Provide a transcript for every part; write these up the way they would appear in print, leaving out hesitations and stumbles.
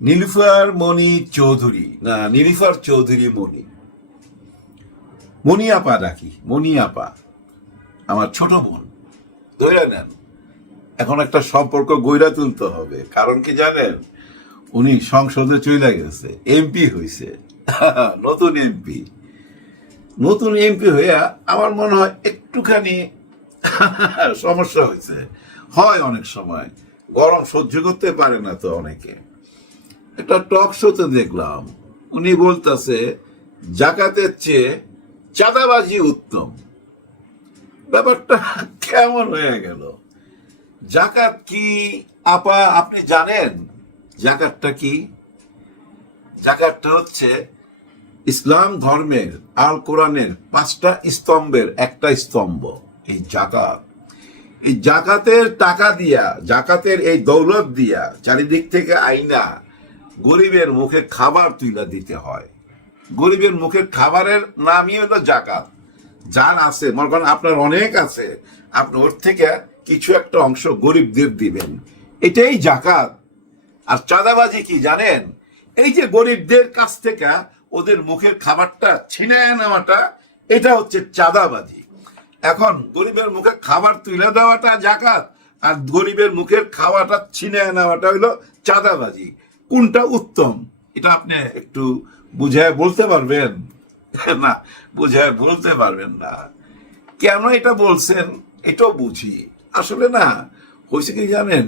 নীলুফার মণি চৌধুরী, না নীলুফার চৌধুরী মণি, মণি আপা ডাকি, মণি আপা আমার ছোট বোন। ধরে নেন, এখন একটা সম্পর্ক গইরা তুলতে হবে। কারণ কি জানেন, উনি সংসদে চলে গেছে, এমপি হয়েছে। নতুন এমপি, নতুন এমপি হয়ে আমার মনে হয় একটুখানি সমস্যা হয়েছে। হয় অনেক সময় গরম সহ্য করতে পারে না তো অনেকে। একটা টক শোতে দেখলাম, উনি বলতেছে জাকাতের চেয়ে চাঁদাবাজি উত্তম। ব্যাপারটা কেমন হয়ে গেল? জাকাত কি আপা আপনি জানেন? জাকাতটা কি? জাকাতটা হচ্ছে ইসলাম ধর্মের আল কোরআনের 5টা স্তম্ভের একটা স্তম্ভ এই জাকাত। এই জাকাতের টাকা দিয়া, জাকাতের এই দৌলত দিয়া চারিদিক থেকে আইনা গরিবের মুখে খাবার তুইলা দিতে হয়। গরিবের মুখে খাবারের নামই হলো জাকাত। যার আছে, মনে করেন আপনার অনেক আছে, আপনি ওর থেকে কিছু একটা অংশ গরিবদের দিবেন, এটাই জাকাত। আর চাঁদাবাজি কি জানেন? এই যে গরিবদের কাছ থেকে ওদের মুখের খাবারটা ছিনায় নেওয়াটা, এটা হচ্ছে চাঁদাবাজি। এখন গরিবের মুখে খাবার তুলে দেওয়াটা জাকাত, আর গরিবের মুখের খাওয়াটা ছিনায় নেওয়াটা হইলো চাঁদাবাজি। কোনটা উত্তম? এটা আপনি একটু বুঝায় বলতে পারবেন? না, বুঝায় বলতে পারবেন না। কেন এটা বলছেন এটাও বুঝি। আসলে না, হয়েছে কি জানেন,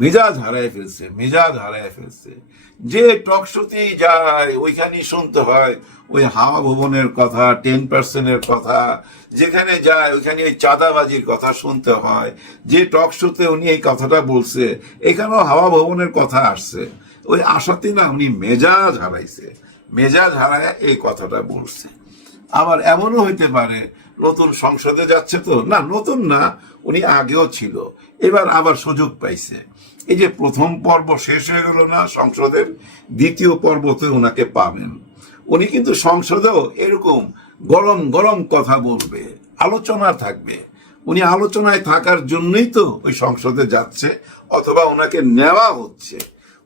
মেজাজ হারায় ফেলছে, মেজাজ হারায় ফেলছে। যে টক শোতেই যায় ওইখানেই শুনতে হয় ওই হাওয়া ভবনের কথা, 10% কথা। যেখানে যায় ওইখানে ওই চাঁদাবাজির কথা শুনতে হয়। যে টক শোতে উনি এই কথাটা বলছে, এখানেও হাওয়া ভবনের কথা আসছে। ওই আশাতে না উনি মেজাজ হারাইছে, মেজাজ হারায় এই কথাটা বলছে। আবার এমনও হইতে পারে নতুন সংসদে যাচ্ছে তো, না নতুন না, উনি আগেও ছিল, এবার আবার সুযোগ পাইছে। এই যে প্রথম পর্ব শেষ হয়ে গেল না সংসদের, দ্বিতীয় পর্বতে ওনাকে পাবেন। উনি কিন্তু সংসদেও এরকম গরম গরম কথা বলবে, আলোচনা থাকবে। উনি আলোচনায় থাকার জন্যই তো ওই সংসদে যাচ্ছে, অথবা ওনাকে নেওয়া হচ্ছে।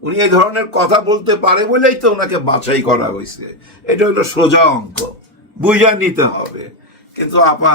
উনি এই ধরনের কথা বলতে পারে বলেই তো ওনাকে বাছাই করা হয়েছে। এটা হলো সোজা অঙ্ক, বুঝা নিতে হবে। কিন্তু আপা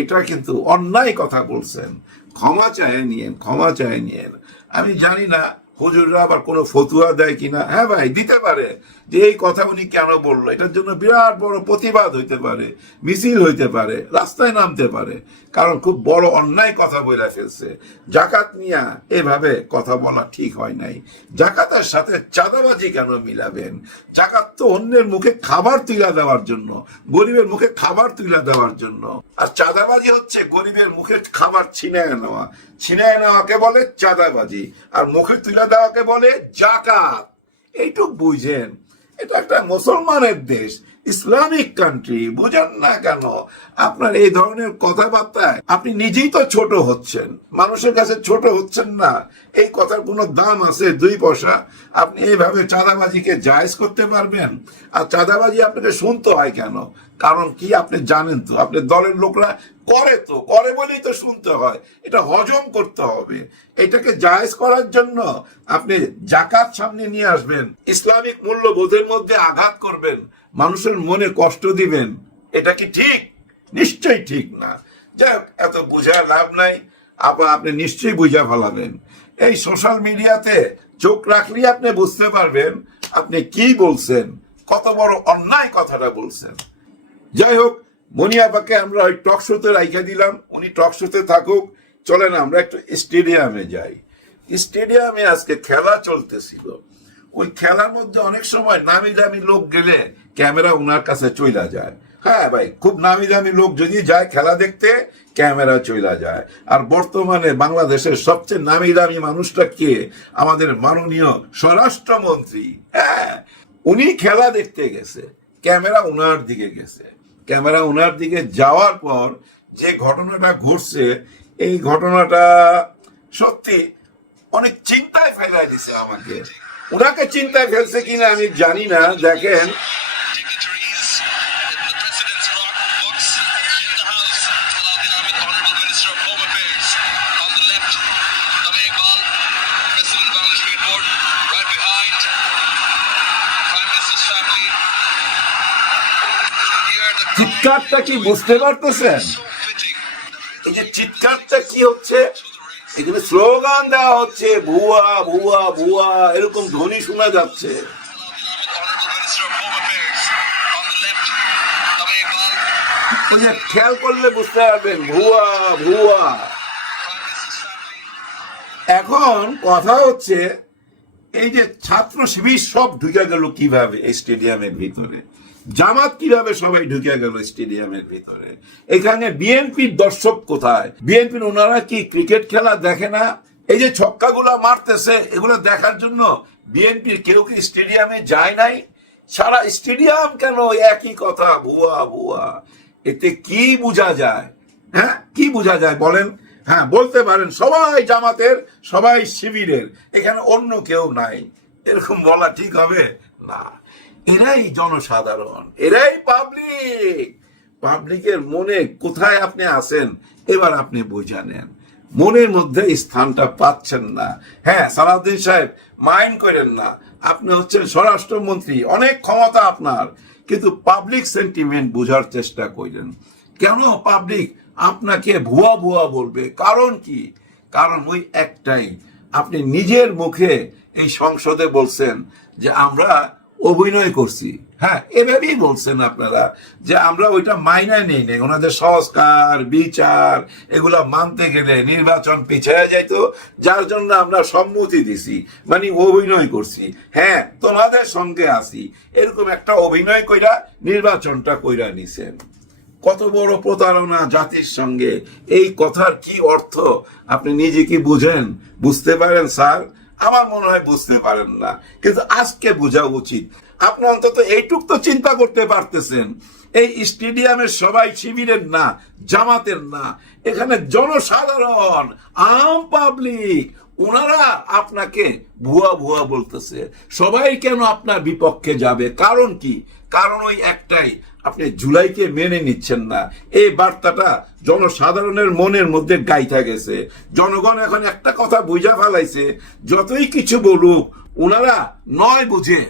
এটা কিন্তু অন্যায় কথা বলছেন, ক্ষমা চায় নিয়েন, ক্ষমা চায় নিয়েন। আমি জানি না হুজুররা আবার কোনো ফতুয়া দেয় কিনা। হ্যাঁ ভাই, দিতে পারে যে এই কথা উনি কেন বললো, এটার জন্য বিরাট বড় প্রতিবাদ হইতে পারে, মিছিল হইতে পারে, রাস্তায় নামতে পারে। কারণ খুব বড় অন্যায় কথা বলে ফেলছে। জাকাত নিয়া এভাবে কথা বলা ঠিক হয় নাই। জাকাতের সাথে চাঁদাবাজি কেন মিলাবেন? জাকাত তো অন্যের মুখে খাবার তুলে দেওয়ার জন্য, গরিবের মুখে খাবার তুলে দেওয়ার জন্য। আর চাঁদাবাজি হচ্ছে গরিবের মুখে খাবার ছিনায় নেওয়া। ছিনায় নেওয়াকে বলে চাঁদাবাজি, আর মুখে তুলে দেওয়াকে বলে জাকাত। এইটুক বুঝেন। এটা একটা মুসলমানের দেশ, ইসলামিক কান্ট্রি, বুঝেন না কেন? আপনার এই ধরনের কথাবার্তায় আপনি নিজেই তো ছোট হচ্ছেন, মানুষের কাছে ছোট হচ্ছেন না। এই কথার কোনো দাম আছে 2 পয়সা? আপনি এইভাবে চাঁদাবাজিকে জায়েজ করতে পারবেন? আর চাঁদাবাজি আপনাকে শুনতে হয় কেন? কারণ কি আপনি জানেন তো, আপনি দলের লোকরা করে তো, করে বলেই তো শুনতে হয়। এটা হজম করতে হবে। এটাকে জায়েজ করার জন্য আপনি জাকাত সামনে নিয়ে আসবেন, ইসলামিক মূল্যবোধের মধ্যে আঘাত করবেন, মানুষের মনে কষ্ট দিবেন। এটা কি ঠিক? নিশ্চয়ই ঠিক না। যাই হোক, এত বুঝা লাভ নাই। আপনি নিশ্চয়ই বুঝা ফেলাবেন। এই সোশ্যাল মিডিয়াতে চোখ রাখলেই আপনি বুঝতে পারবেন আপনি কি বলছেন, কত বড় অন্যায় কথাটা বলছেন। যাই হোক, মনিয়াপাকে আমরা ওই টক শোতে রাইখা দিলাম, উনি টক শোতে থাকুক। চলেন আমরা একটু স্টেডিয়ামে যাই। স্টেডিয়ামে আজকে খেলা চলতেছিল। ওই খেলার মধ্যে অনেক সময় নামি দামি লোক গেলে ক্যামেরা ওনার কাছে চইলা যায়। হ্যাঁ ভাই, খুব নামি দামি লোক যদি যায় খেলা দেখতে, ক্যামেরা চইলা যায়। আর বর্তমানে বাংলাদেশের সবচেয়ে নামি দামি মানুষটা কে? আমাদের মাননীয় স্বরাষ্ট্রমন্ত্রী। হ্যাঁ, উনি খেলা দেখতে গেছে, ক্যামেরা ওনার দিকে গেছে। ক্যামেরা ওনার দিকে যাওয়ার পর যে ঘটনাটা ঘটছে, এই ঘটনাটা সত্যি অনেক চিন্তায় ফেলাই দিছে আমাকে। ওনাকে চিন্তায় ফেলছে কিনা আমি জানি না। দেখেন, চিৎকারটা কি বুঝতে পারতেছেন? এই যে চিৎকারটা কি হচ্ছে, এখানে স্লোগান দেওয়া হচ্ছে, ভুয়া ভুয়া ভুয়া, এরকম ধ্বনি শোনা যাচ্ছে। খেয়াল করলে বুঝতে পারবেন, ভুয়া ভুয়া। এখন কথা হচ্ছে, এই যে ছাত্র শিবির সব ঢুকে গেল কিভাবে এই স্টেডিয়ামের ভিতরে, জামাত কিভাবে সবাই ঢুকে গেল স্টেডিয়ামের ভিতরে, এখানে বিএনপির দর্শক কোথায়? বিএনপির ওনারা কি ক্রিকেট খেলা দেখে না? এই যে ছক্কাগুলা মারতেছে, এগুলো দেখার জন্য বিএনপির কেউ কি স্টেডিয়ামে যায় নাই? সারা স্টেডিয়াম কেন একই কথা, ভুয়া ভুয়া। এতে কি বোঝা যায়? হ্যাঁ, কি বোঝা যায় বলেন? হ্যাঁ, বলতে পারেন সবাই জামাতের, সবাই শিবিরের, এখানে অন্য কেউ নাই, এরকম বলা ঠিক হবে না। এরাই জনসাধারণ, এরাই পাবলিক। পাবলিকের মনে কোথায় আপনি আছেন এবার আপনি বুঝে নেন। মনের মধ্যে স্থানটা পাচ্ছেন না। হ্যাঁ, সালাউদ্দিন সাহেব, মাইন্ড করেন না, আপনি হচ্ছেন স্বরাষ্ট্রমন্ত্রী, অনেক ক্ষমতা আপনার, কিন্তু পাবলিক সেন্টিমেন্ট বোঝার চেষ্টা করেন। কেন পাবলিক আপনাকে ভুয়া ভুয়া বলবে? কারণ কি? কারণ ওই একটাই, আপনি নিজের মুখে এই সংসদে বলছেন যে আমরা অভিনয় করছি। হ্যাঁ, এভাবেই বলছেন আপনারা যে আমরা ওইটা মাইনায় নেই নাই, ওনাদের সংস্কার বিচার এগুলা মানতে গেলে নির্বাচন পিছিয়ে যাইতো, যার জন্য আমরা সম্মতি দিছি, মানে অভিনয় করছি। হ্যাঁ, তোমাদের সঙ্গে আছি, এরকম একটা অভিনয় কইরা নির্বাচনটা কইরা নিছেন। কত বড় প্রতারণা জাতির সঙ্গে। এই কথার কি অর্থ আপনি নিজে কি বুঝেন? বুঝতে পারেন স্যার? আমার মনে হয় বুঝতে পারেন না, কিন্তু আজকে বোঝা উচিত। আপনি অন্তত এইটুক তো চিন্তা করতে পারতেছেন, এই স্টেডিয়ামের সবাই শিবিরের না, জামাতের না, এখানে জনসাধারণ, আম পাবলিক, ওনারা আপনাকে ভুয়া ভুয়া বলতেছে। সবাই কেন আপনার বিপক্ষে যাবে? কারণ কি? কারণ ওই একটাই, আপনি জুলাইকে মেনে নিচ্ছেন না। এই বার্তাটা জনসাধারণের মনের মধ্যে গাইথা গেছে। জনগণ এখন একটা কথা বুঝা ফেলাইছে, যতই কিছু বলুক ওনারা 9 বুঝে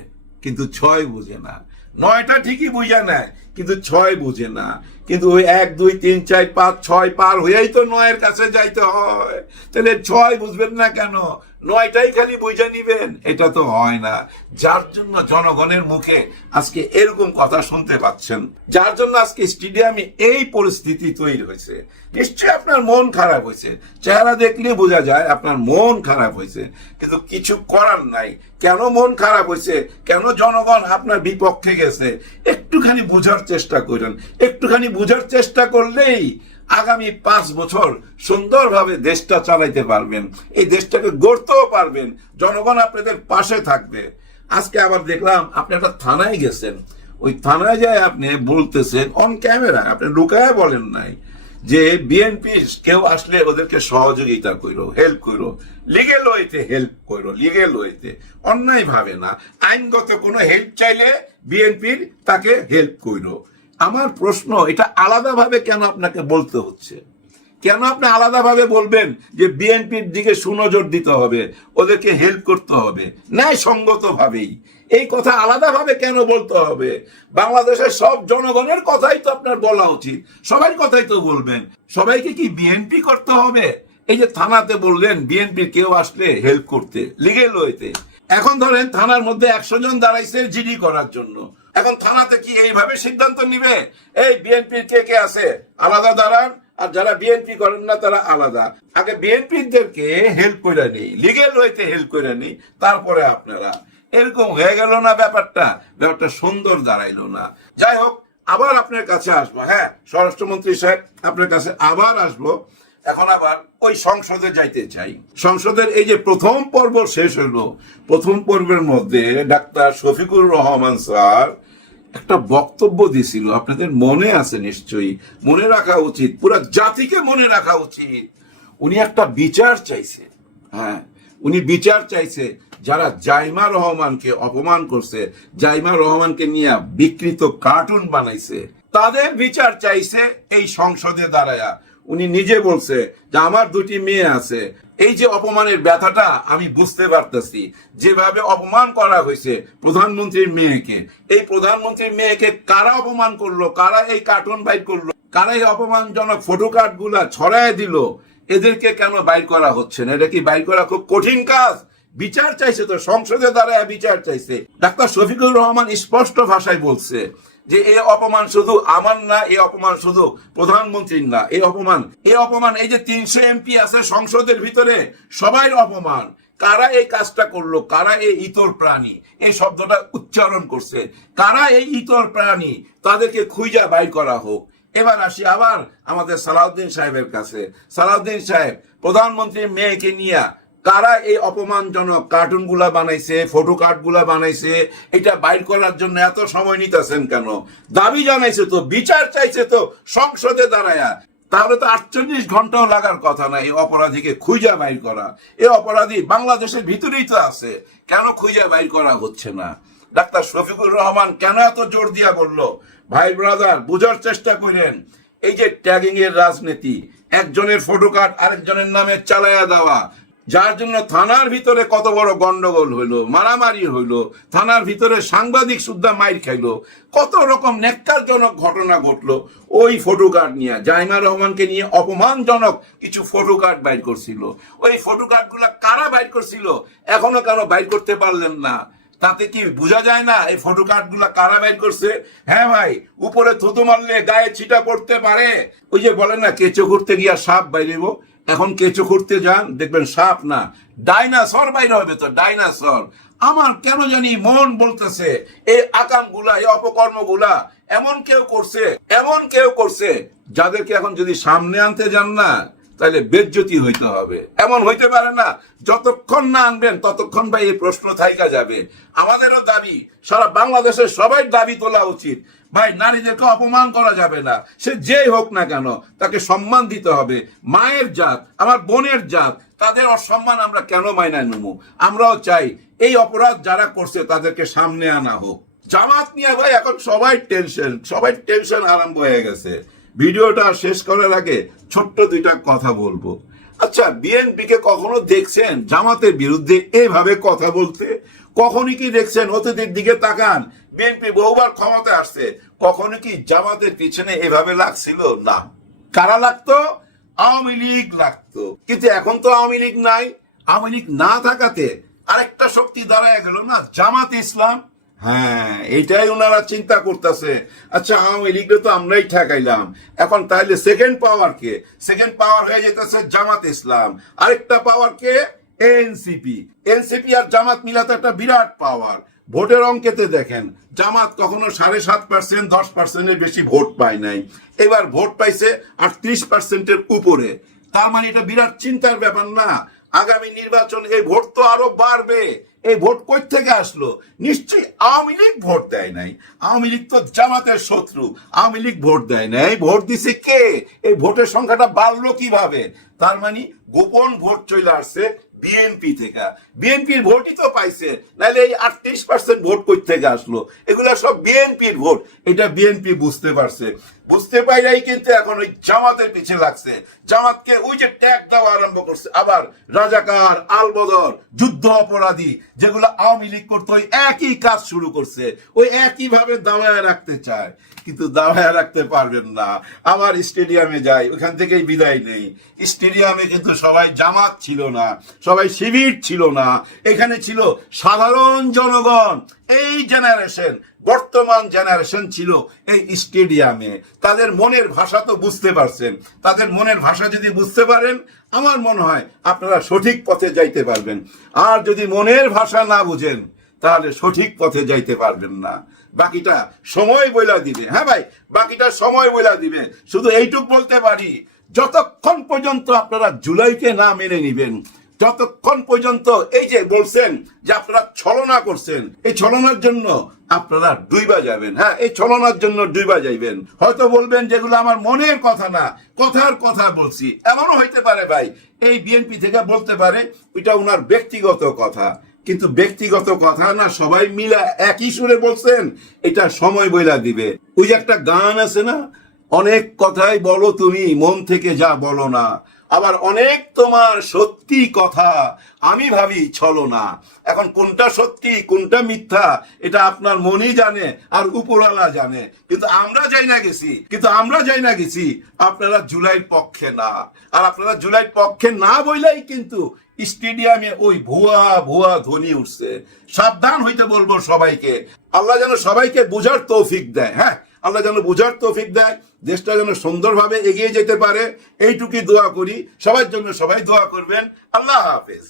কিন্তু 6 বুঝে না। 9টা ঠিকই বুঝা নেয় কিন্তু 6 বুঝে না। কিন্তু ওই 1 2 3 4 5 6 পার হয়েই তো 9-এর কাছে যাইতে হয়। তাহলে 6 বুঝবেন না কেন? 9টাই খালি বুঝে নিবেন, এটা তো হয় না। যার জন্য জনগণের মুখে আজকে এরকম কথা শুনতে পাচ্ছেন, যার জন্য আজকে স্টেডিয়ামে এই পরিস্থিতি তৈরি হয়েছে। নিশ্চয়ই আপনার মন খারাপ হয়েছে, চেহারা দেখলে বোঝা যায় আপনার মন খারাপ হয়েছে, কিন্তু কিছু করার নাই। কেন মন খারাপ হয়েছে? কেন জনগণ আপনার বিপক্ষে গেছে? একটুখানি বোঝার চেষ্টা করেন। একটুখানি বোঝার চেষ্টা করলেই আগামী 5 বছর সুন্দরভাবে দেশটা চালাইতে পারবেন, এই দেশটাকে গড়তেও পারবেন। জনগণ আপনাদের পাশে থাকবে। আজকে আবার দেখলাম আপনি একটা থানায় গেছেন, ওই থানায় যায় আপনি বলতেছেন অন ক্যামেরা, আপনি লুকায় বলেন নাই যে বিএনপি কেউ আসলে ওদেরকে সহযোগিতা করো, হেল্প করো, লিগেল ওয়েতে হেল্প করো, লিগেল ওয়েতে, অন্যায় ভাবে না। আইনগত কোনো হেল্প চাইলে বিএনপির তাকে হেল্প করো। আমার প্রশ্ন, এটা আলাদাভাবে কেন আপনাকে বলতে হচ্ছে? কেন আপনি আলাদাভাবে বলবেন যে বিএনপির দিকে সুনজর দিতে হবে, ওদেরকে হেল্প করতে হবে? ন্যায়সঙ্গত ভাবেই এই কথা আলাদাভাবে কেন বলতে হবে? বাংলাদেশের সব জনগণের কথাই তো আপনার বলা উচিত, সবার কথাই তো বলবেন। সবাইকে কি বিএনপি করতে হবে? এই যে থানাতে বললেন বিএনপির কেউ আসলে হেল্প করতে, লিগেল ওয়েতে। এখন ধরেন থানার মধ্যে 100 জন দাঁড়াইছে জিডি করার জন্য, এখন থানাতে কি এইভাবে সিদ্ধান্ত নিবে এই বিএনপির কে কে আছে আলাদা দাঁড়ান, আর যারা বিএনপি করেন না তারা আলাদা? আগে বিএনপিদেরকে হেল্প করে নেই, লিগেল ওয়েতে হেল্প করে নেই, তারপরে আপনারা। এরকম হয়ে গেল না ব্যাপারটা? ব্যাপারটা সুন্দর দাঁড়াইলো না। যাই হোক, আবার আপনার কাছে আসবো। হ্যাঁ, স্বরাষ্ট্রমন্ত্রী সাহেব, আপনার কাছে আবার আসবো। এখন আবার ওই সংসদে যাইতে চাই। সংসদের এই যে প্রথম পর্ব শেষ হলো, প্রথম পর্বের মধ্যে ডাক্তার শফিকুর রহমান স্যার একটা বক্তব্য দিয়েছিল, আপনাদের মনে আছে নিশ্চয়ই, মনে রাখা উচিত, পুরো জাতিকে মনে রাখা উচিত। উনি একটা বিচার চাইছে। হ্যাঁ, উনি বিচার চাইছে যারা জাইমা রহমানকে অপমান করছে, জাইমা রহমানকে নিয়ে বিকৃত কার্টুন বানাইছে, তাদের বিচার চাইছে এই সংসদে দাঁড়ায়া। উনি নিজে বলছে যে আমার 2টি মেয়ে আছে, এই যে অপমানের ব্যথাটা আমি বুঝতে পারতেছি। যেভাবে অপমান করা হয়েছে প্রধানমন্ত্রীর মেয়েকে, এই প্রধানমন্ত্রীর মেয়েকে কারা অপমান করলো, কারা এই কার্টুন বাইর করলো, কারা এই অপমানজনক ফটো কার্ড গুলা ছড়ায় দিল, এদেরকে কেন বাইর করা হচ্ছে না? এটা কি বাইর করা খুব কঠিন কাজ? বিচার চাইছে তো, সংসদে দাঁড়ায় বিচার চাইছে। ডাক্তার শফিকুর রহমান স্পষ্ট ভাষায় বলছে যে এই অপমান শুধু আমার না, এই অপমান শুধু প্রধানমন্ত্রীর না, এই অপমান এই যে 300 এমপি আছে সংসদের ভিতরে, সবাই অপমান। কারা এই কাজটা করলো, কারা এই ইতর প্রাণী, এই শব্দটা উচ্চারণ করছে, কারা এই ইতর প্রাণী, তাদেরকে খুঁজা বাইর করা হোক। এবার আসি আবার আমাদের সালাউদ্দিন সাহেবের কাছে। সালাউদ্দিন সাহেব, প্রধানমন্ত্রীর মেয়েকে নিয়ে কারা এই অপমানজনক কার্টুন গুলা বানাইছে, ফটো কার্ড গুলা বানাইছে, এটা বাইর করার জন্য এত সময় নিতেছেন কেন? দাবি জানাইছে তো, বিচার চাইছে তো সংসদে দাঁড়ায়া, তাহলে তো 48 ঘন্টাও লাগার কথা না এই অপরাধীকে খুঁজা বাইর করা। এই অপরাধী বাংলাদেশের ভিতরেই তো আছে, কেন খুঁজা বাইর করা হচ্ছে না? ডাক্তার শফিকুর রহমান কেন এত জোর দিয়া বলল? ভাই ব্রাদার, বুঝার চেষ্টা করেন। এই যে ট্যাগিং এর রাজনীতি, একজনের ফটো কার্ড আরেকজনের নামে চালায়া দেওয়া, যার জন্য থানার ভিতরে কত বড় গন্ডগোল হইলো, মারামারি হইলো, থানার ভিতরে সাংবাদিক সুদ্ধা মাইর খাইলো, কত রকম নেককারজনক ঘটনা ঘটলো ওই ফটো কার্ড নিয়ে। জাইমা রহমানকে নিয়ে অপমানজনক কিছু ফটো কার্ড বাইর করছিল। ওই ফটো কার্ড গুলা কারা বাইর করছিল এখনো কেন বাইর করতে পারলেন না? তাতে কি বোঝা যায় না এই ফটো কার্ড গুলা কারা বাইর করছে? হ্যাঁ ভাই, উপরে থুতু মারলে গায়ে ছিটা পড়তে পারে। ওই যে বলে না, কেঁচো করতে গিয়া সাপ বাইরেব, এখন কেঁচো করতে যান, দেখবেন সাপ না ডাইনাসর বাইরে হবে। তো ডাইনাসর, আমার কেন জানি মন বলতেছে এই আকাম গুলা, এই অপকর্ম গুলা এমন কেউ করছে যাদেরকে এখন যদি সামনে আনতে যান না, তাহলে বেজ্জতি হইতে হবে। এমন হইতে পারে না, যতক্ষণ না আনবেন ততক্ষণ ভাই এই প্রশ্ন থাইকা যাবে। আমাদেরও দাবি, সারা বাংলাদেশের সবাই দাবি তোলা উচিত, ভাই নারীদেরকে অপমান করা যাবে না, সে যেই হোক না কেন তাকে সম্মান দিতে হবে। মায়ের জাত, আমার বোনের জাত, তাদের অসম্মান আমরা কেন মাইনায় নেবো? আমরাও চাই এই অপরাধ যারা করছে তাদেরকে সামনে আনা হোক। জামাত নিয়ে ভাই এখন সবাই টেনশন আরম্ভ হয়ে গেছে। ভিডিওটা শেষ করার আগে ছোট্ট দুইটা কথা বলবো। আচ্ছা, বিএনপি কে কখনো দেখছেন জামাতের বিরুদ্ধে এভাবে কথা বলতে? কখনই কি দেখছেন? অতীতের দিকে তাকান, বিএনপি বহুবার ক্ষমতায় আসছে, কখনো কি জামাতের পিছনে এভাবে লাগছিল? না। কারা লাগতো? আওয়ামী লীগ লাগতো। কিন্তু এখন তো আওয়ামী লীগ নাই। আওয়ামী লীগ না থাকাতে আরেকটা শক্তি দাঁড়ায় গেল না, জামাত ইসলাম। হ্যাঁ, এটাই ওনারা চিন্তা করতেছে। আচ্ছা, আওয়ামী লীগটা তো আমরাই ঠেকাইলাম, এখন তাহলে সেকেন্ড পাওয়ার কে? সেকেন্ড পাওয়ার হয়ে যেতেছে জামাত ইসলাম। আরেকটা পাওয়ার কে? এনসিপি আর জামাত মিলাতে একটা বিরাট পাওয়ার। ভোটের অঙ্কেতে দেখেন, জামাত কখনো 7.5%, 10%-এর বেশি ভোট পায় নাই, এবার ভোট পাইছে 38%-এর উপরে। তার মানে এটা বিরাট চিন্তার ব্যাপার না? আগামী নির্বাচন এই ভোট তো আরো বাড়বে। এই ভোট কই থেকে আসলো? নিশ্চয়ই আওয়ামী লীগ ভোট দেয় নাই। আওয়ামী লীগ তো জামাতের শত্রু, আওয়ামী লীগ ভোট দেয় নাই। ভোট দিছে কে? এই ভোটের সংখ্যাটা বাড়লো কিভাবে? তার মানে গোপন ভোট চলে আসছে বিএনপি থেকে। বিএনপির ভোটই তো পাইছে, নাহলে এই 38% ভোট কই থেকে আসলো? এগুলা সব বিএনপির ভোট। এটা বিএনপি বুঝতে পারছে। বুঝতে পাইলাই কিন্তু এখন ওই জামাতের পিছে লাগছে। জামাতকে ওই যে ট্যাগ দেওয়া আরম্ভ করছে, আবার রাজাকার, আলবদর, যুদ্ধ অপরাধী, যেগুলো আওয়ামী লীগ করতো ওই একই কাজ শুরু করছে। ওই একই ভাবে দাওয়ায় রাখতে চায়, কিন্তু দাওয়ায় রাখতে পারবেন না। আমার স্টেডিয়ামে যাই, ওখান থেকেই বিদায় নেই। স্টেডিয়ামে কিন্তু সবাই জামাত ছিল না, সবাই শিবির ছিল না, এখানে ছিল সাধারণ জনগণ। এই জেনারেশন, বর্তমান জেনারেশন ছিল এই স্টেডিয়ামে। তাদের মনের ভাষা তো বুঝতে পারছেন। তাদের মনের ভাষা যদি বুঝতে পারেন, আমার মনে হয় আপনারা সঠিক পথে যাইতে পারবেন। আর যদি মনের ভাষা না বুঝেন, তাহলে সঠিক পথে যাইতে পারবেন না। বাকিটা সময় বইলা দিবে। হ্যাঁ ভাই, বাকিটা সময় বইলা দিবে। শুধু এইটুক বলতে পারি, যতক্ষণ পর্যন্ত আপনারা জুলাইকে না মেনে নিবেন, যতক্ষণ পর্যন্ত এই যে বলছেন যে আপনারা ছলনা করছেন, এই ছলনার জন্য আপনারা ডুইবা যাবেন। হ্যাঁ, এই ছলনার জন্য ডুইবা যাইবেন। হয়তো বলবেন যেগুলো আমার মনের কথা না, কথার কথা বলছি, এমনও হইতে পারে ভাই। এই বিএনপি থেকে বলতে পারে এটা ওনার ব্যক্তিগত কথা, কিন্তু ব্যক্তিগত কথা না, সবাই মিলা একই সুরে বলছেন, এটা সময় বইলা দিবে। ওই যে একটা গান আছে না, অনেক কথাই বলো তুমি, মন থেকে যা বলো না। আবার অনেক তোমার সত্যি কথা আমি ভাবি ছলনা। এখন কোনটা সত্যি কোনটা মিথ্যা এটা আপনার মনই জানে আর উপরওয়ালা জানে, কিন্তু আমরা যাই না গেছি আপনারা জুলাইয়ের পক্ষে না। আর আপনারা জুলাইয়ের পক্ষে না বইলেই কিন্তু স্টেডিয়ামে ওই ভুয়া ভুয়া ধ্বনি উঠছে। সাবধান হইতে বলবো সবাইকে। আল্লাহ যেন সবাইকে বোঝার তৌফিক দেয়। হ্যাঁ, আল্লাহ যেন বোঝার তৌফিক দেয়, দেশটা যেন সুন্দরভাবে এগিয়ে যেতে পারে, এইটুকুই দোয়া করি। সবার জন্য সবাই দোয়া করবেন। আল্লাহ হাফেজ।